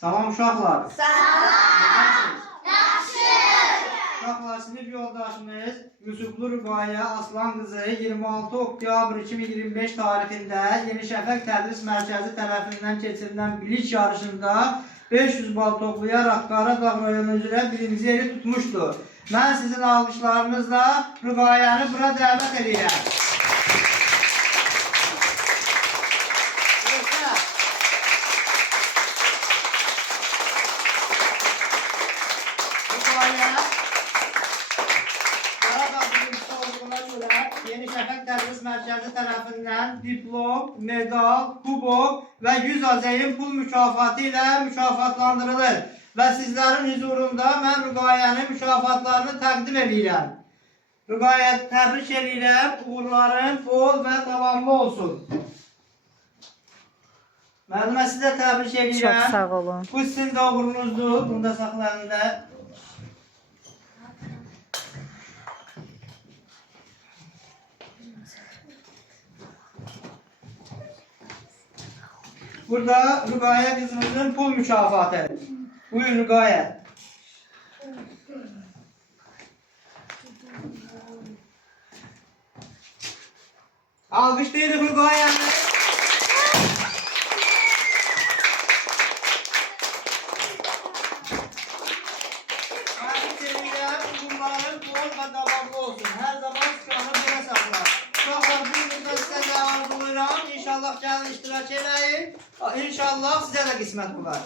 Salam uşaqlar. Salam. Uşaqlar, sinif yoldaşınız Yusuflu Rüqayyə Aslan qızı 26 oktyabr 2025 tarixində Yeni Şəfəq Tədris Mərkəzi tərəfindən keçirilən bilik yarışında 500 bal toplayaraq Qaradağ rayonu üzrə birinci yeri tutmuşdur. Mən sizin alqışlarınızla Rüqayyəni bura dəvət edirəm. Yeni Şəfəq Tədris Mərkəzi tərəfindən diplom, medal, kubok və 100 AZM pul mükafatı ilə mükafatlandırılır. Və sizlərin huzurunda mən Rüqayyənin mükafatlarını təqdim edirəm. Rüqayyə, təbrik edirəm, uğurların bol və davamlı olsun. Müəllimə, sizə təbrik edirəm. Çox sağ olun. Bu sizin də uğurunuzdur. Bunu da saxlayın da. Burada Rüqayyə qızımızın pul mükafatı. Buyur Rüqayyə. Alqışlayırıq Rüqayyəni. Təbrik edirəm. Uğurların bol və davamlı olsun. Hər zaman şükanı belə saxlar. Uşaqlar, burada sizə də arzulayıram. İnşallah gəlin iştirak edəyin. İnşallah sizə də qismət bular.